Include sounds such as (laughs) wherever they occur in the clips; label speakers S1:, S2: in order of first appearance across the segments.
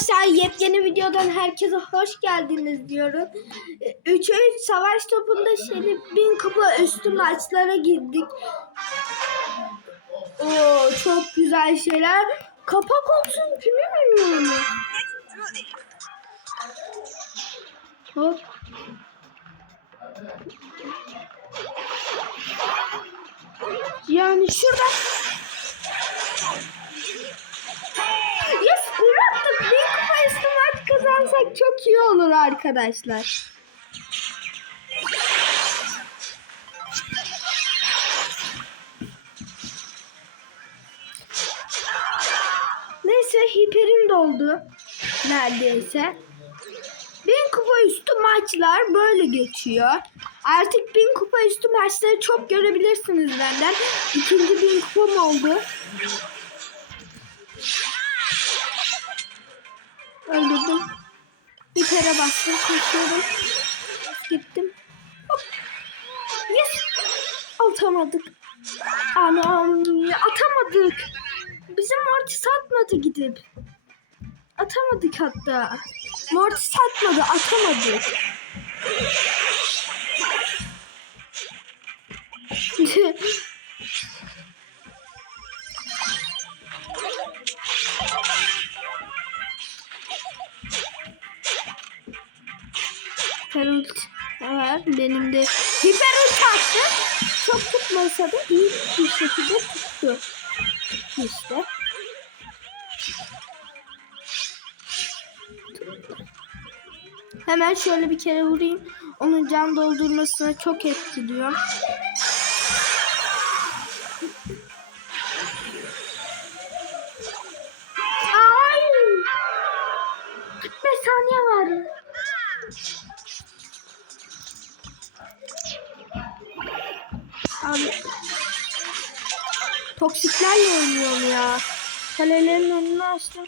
S1: Arkadaşlar yepyeni videodan herkese hoş geldiniz diyorum. 3'e 3 savaş topunda şimdi bin kupa üstü maçlara girdik. Oo çok güzel şeyler. Kapak olsun kimi onu? Hop. Yani şurada çok iyi olur arkadaşlar. Neyse hiperim doldu. Neredeyse. Bin kupa üstü maçlar böyle geçiyor. Artık bin kupa üstü maçları çok görebilirsiniz benden. İkinci bin kupam oldu. Öldürdüm. Bir kere bastım. Koşuyorum. Gittim. Hop. Yes. Atamadık. Anam atamadık. Bizim Mortis atmadı gidip. Atamadık hatta. Mortis atmadı atamadık. (laughs) var. Benim de hiper ult attı. Çok tutmasa da iyi bir şekilde tuttu. İşte. Hemen şöyle bir kere vurayım. Onun can doldurmasına çok etkiliyor. Abi. Toksiklerle oynuyorum ya. Kalelerin önünü açtım.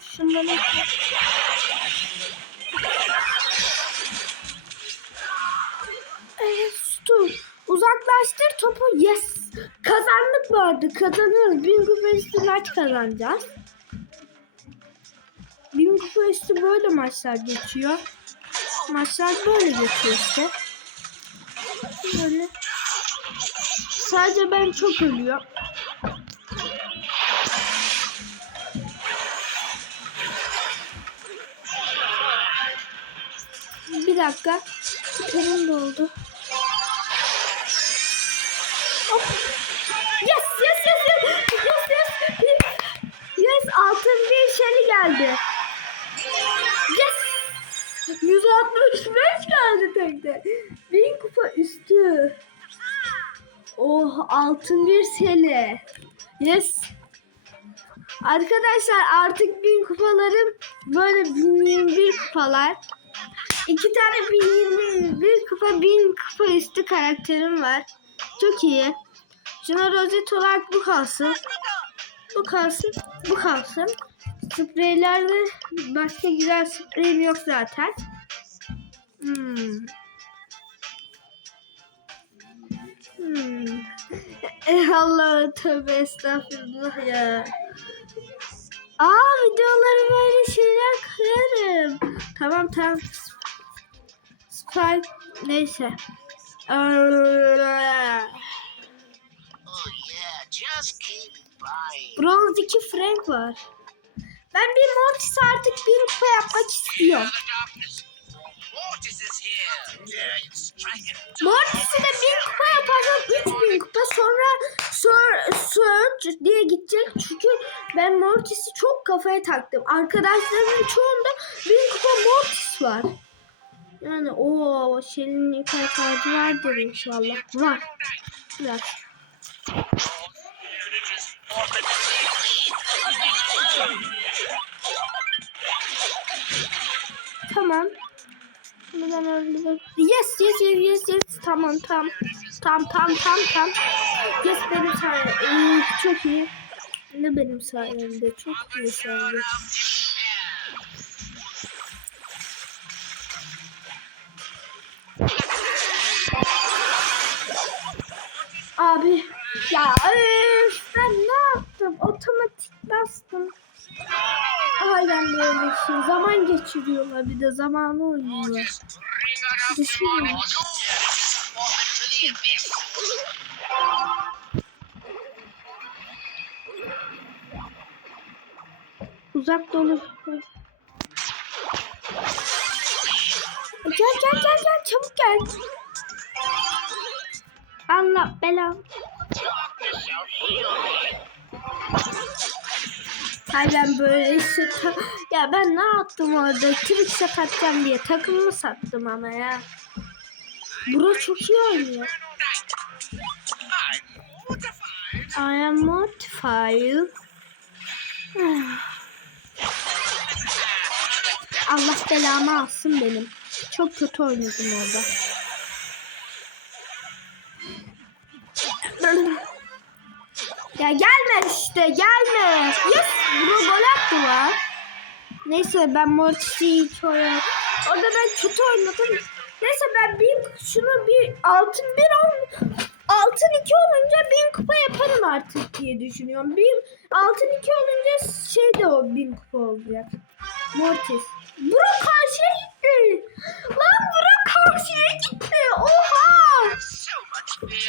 S1: Evet, dur. Uzaklaştır topu. Yes. Kazandık bu arada. Kazanırız. Bin kupa üstü maç kazanacağız. Bin kupa üstü böyle maçlar geçiyor. Maçlar böyle geçiyor işte. Böyle. Sadece ben çok ölüyorum. Bir dakika. Terim doldu. Hop. Yes, yes, yes, yes, yes, yes, yes. Yes, altın bir şeli geldi. Yes. 165 geldi tekte. Bin kupa üstü. Oh altın bir seli. Yes. Arkadaşlar artık bin kupalarım böyle bin yirmi bir kupalar. İki tane bin yirmi bir kupa bin kupa üstü karakterim var. Çok iyi. Şuna rozet olarak bu kalsın. Bu kalsın. Bu kalsın. Spreylerde başka güzel spreyim yok zaten. Hmm. Hmm. (laughs) Eh Allah tövbe estağfurullah ya. Aa videoları böyle şeyler koyarım. Tamam tamam. Spike neyse. Aa,
S2: Oh yeah, just keep buying.
S1: Bronz 2 Frank var. Ben bir Mortis artık bir kupa yapmak istiyorum.
S2: Darkness. Mortis is here. Yeah, you striking.
S1: Mortis'i de bin kupa yaparsam 3000 kupa sonra Sur Surge diye gidecek. Çünkü ben Mortis'i çok kafaya taktım. Arkadaşlarımın çoğunda bin kupa Mortis var. Yani o Shelly'nin yukarı tacı vardır inşallah. Var. Biraz. Buradan öldü. Yes yes yes yes yes. Tamam tamam. Tam tam tam tam. Yes benim sayemde. Ee, çok iyi. Ne benim sayemde. Çok iyi sayemde. Abi ya öf, ben ne yaptım? Otomatik bastım. Aynen böyle Şey, zaman geçiriyorlar bir de zamanı oynuyorlar. Uzak dolu. Gel gel gel gel çabuk gel. Allah belam.
S2: Me.
S1: Halen böyle işte ya ben ne yaptım orada trik shot atacağım diye takımımı sattım ama ya. Bura çok iyi oynuyor. I am mortified. Ah. (sighs) Allah belamı alsın benim. Çok kötü oynadım orada. Ya gelme işte gelme. Yes bu gol attı lan. Neyse ben Mortis'i hiç oynamadım. Orada ben kötü oynadım. Neyse ben bir şunu bir altın bir on altın iki olunca bin kupa yaparım artık diye düşünüyorum. Bir altın iki olunca şey de o bin kupa olacak. Mortis. Bura karşıya gitti. Lan bura karşıya gitti. Oha.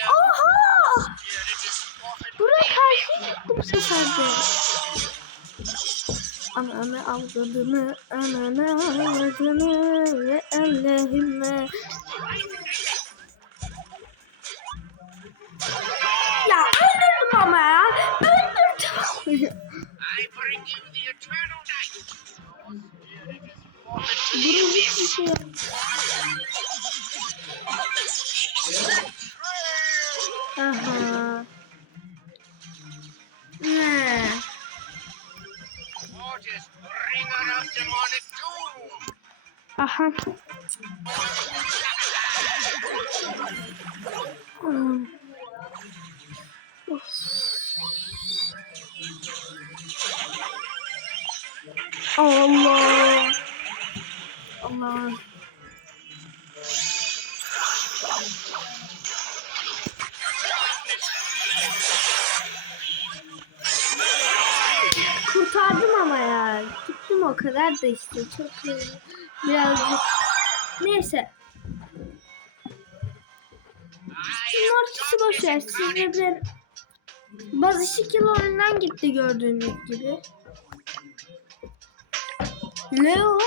S1: Oha. Bu sefer de. Ananı avradını, ananı avradını ve Allahümme. Ya öldürdüm ama ya. Öldürdüm.
S2: Bring you the
S1: Aha. Hmm. Allah. Allah. Tuttum o kadar da işte çok birazcık. Neyse.
S2: I am
S1: Mortis'i boş ver. Sizde de bazı şekil oyundan gitti gördüğünüz gibi. Leo.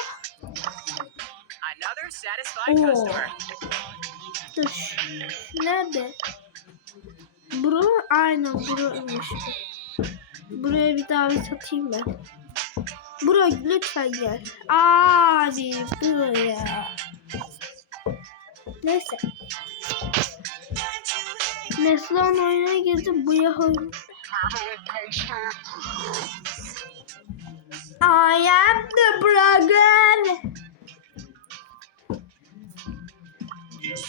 S1: Oo. Dur. Nerede? Bura aynen buraymış. Buraya bir davet atayım ben. Bura lütfen gel. Abi buraya. Neyse. Neslan oyuna girdi. Bu ya oyun. I am the dragon.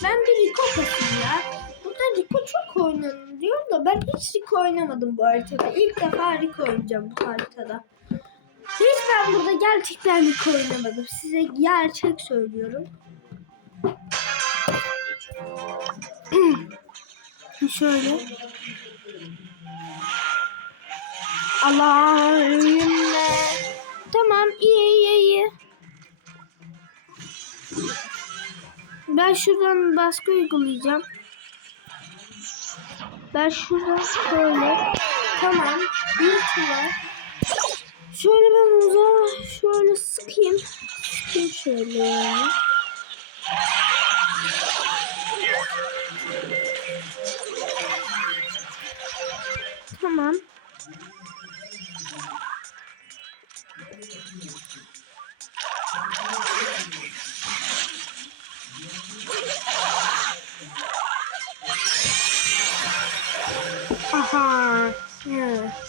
S1: Ben bir Rico kasayım ya. Burada Rico çok oynanıyor da ben hiç Rico oynamadım bu haritada. İlk defa Rico oynayacağım bu haritada. Hiç ben burada gerçekten Rico oynamadım. Size gerçek söylüyorum. (clears throat) Şöyle. Allahümme. Tamam iyi iyi iyi. Ben şuradan baskı uygulayacağım. Ben şuradan şöyle. Tamam. Bir var. Şöyle ben uzağa şöyle sıkayım. Sıkayım şöyle. Tamam. Aha. Hı.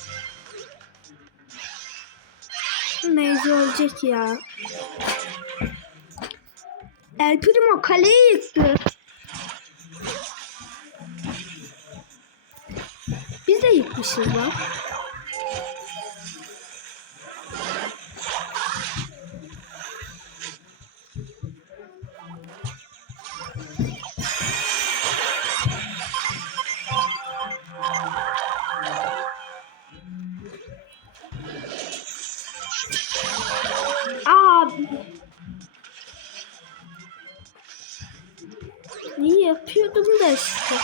S1: Meyze olacak ya. El Primo kaleyi yıktı. Biz de yıkmışız lan. İyi yapıyordum da işte.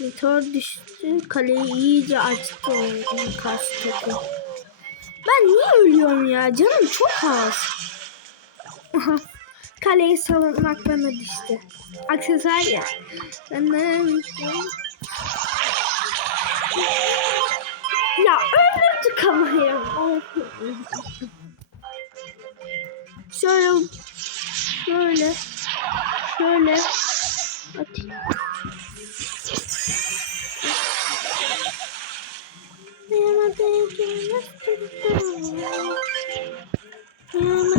S1: Meteor düştü. Kaleyi iyice açtı oyunun karşı takım. Ben niye ölüyorum ya? Canım çok az. (laughs) Kaleyi savunmak bana düştü. Aksesuar ya. Benim... Ya öldürdük ama ya. Şöyle şöyle şöyle atayım. Don't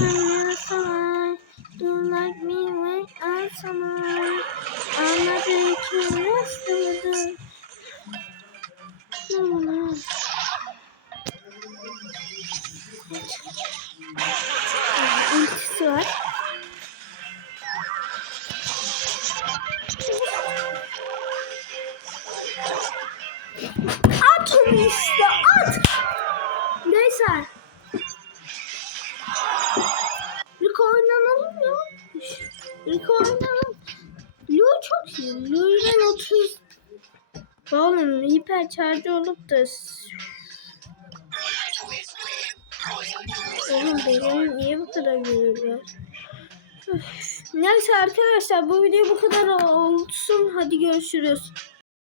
S1: Rico oynanalım. Lu çok iyi. Lu'dan 30. Oğlum hiper charge olup da Oğlum benim niye bu kadar yürüyor? Neyse arkadaşlar bu video bu kadar olsun. Hadi görüşürüz.